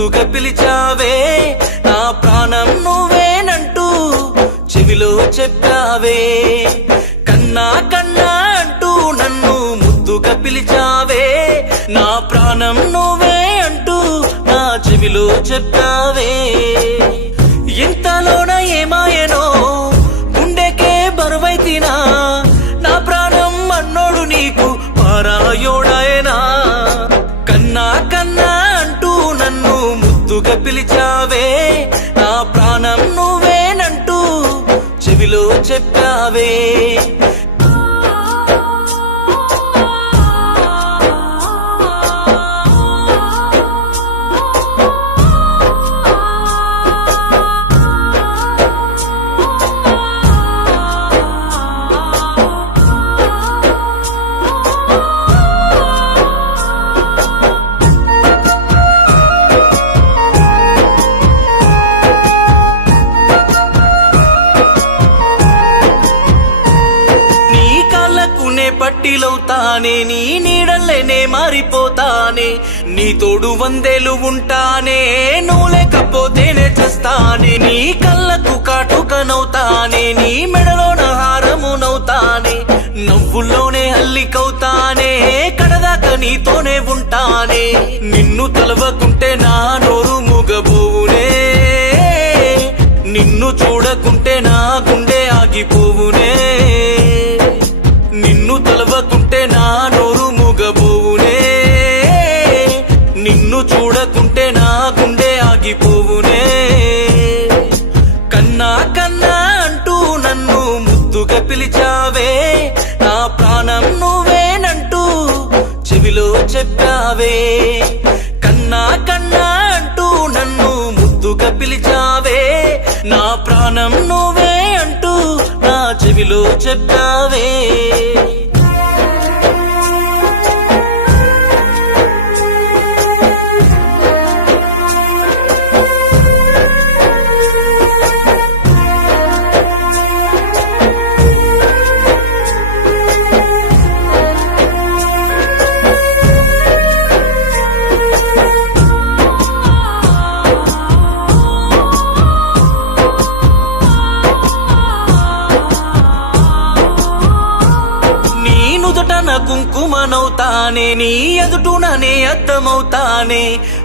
ముద్దుగా పిలిచావే నా ప్రాణం నువ్వేనంటూ చెవిలో చెప్పావే కన్నా కన్నా అంటూ నన్ను ముద్దుగా పిలిచావే నా ప్రాణం నువ్వే అంటూ నా చెవిలో చెప్పావే ఇంతలోన ఏమాయనో గుండెకే బరువైతినా నా ప్రాణం అన్నోడు నీకు పారాయోడాయనా కన్నా కన్నా అంటూ నన్ను ముద్దుగా పిలిచావే నా ప్రాణం నువ్వేనంటూ చెవిలో చెప్పావే పట్టిలవుతానే నీ నీడల్లేనే మారిపోతానే నీ తోడు వందేలు ఉంటానే నువ్వు లేకపోతేనే చస్తానే నీ కళ్ళకు కాటుకనవుతానే నీ మెడలోన హారమునవుతానే నవ్వుల్లోనే అల్లికవుతానే కడదాకా నీతోనే ఉంటానే నిన్ను తలవకుంటే నా నోరు మూగబోవునే నిన్ను చూడకుంటే నా గుండె ఆగిపోవునే నిన్ను తలవకుంటే నా నోరు మూగబోవునే నిన్ను చూడకుంటే నా గుండె ఆగిపోవునే కన్నా కన్నా అంటూ నన్ను ముద్దుగా పిలిచావే నా ప్రాణం నువ్వేనంటూ చెవిలో చెప్పావే కన్నా కన్నా అంటూ నన్ను ముద్దుగా పిలిచావే నా ప్రాణం నువ్వే అంటూ నా చెవిలో చెప్పావే కుంకుమనవుతానే నీ ఎదుటుననే అద్దమవుతానే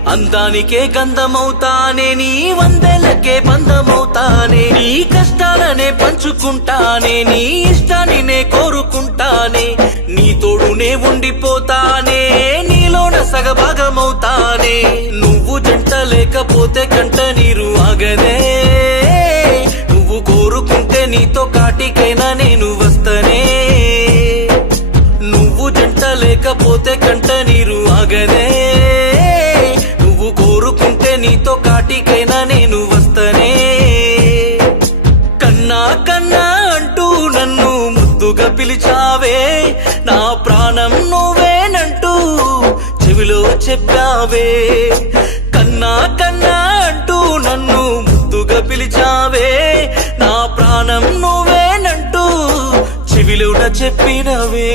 అందానికే గంధమవుతానే నీ వందెలకే బంధమవుతానే నీ కష్టాలనే పంచుకుంటానే నీ ఇష్టాన్ని నే కోరుకుంటానే నీ తోడునే ఉండిపోతానే నీలోన సగభాగమవుతానే నువ్వు జంట లేకపోతే కంట నీరు ఆగదే నువ్వు కోరుకుంటే నీతో కాటికైనా నేను వస్తనే లేకపోతే కంట నీరు ఆగదే నువ్వు కోరుకుంటే నీతో కాటికైనా నేను వస్తనే కన్నా కన్నా అంటూ నన్ను ముద్దుగా పిలిచావే నా ప్రాణం నువ్వేనంటూ చెవిలో చెప్పావే కన్నా కన్నా అంటూ నన్ను ముద్దుగా పిలిచావే నా ప్రాణం నువ్వేనంటూ చెవిలోన చెప్పినవే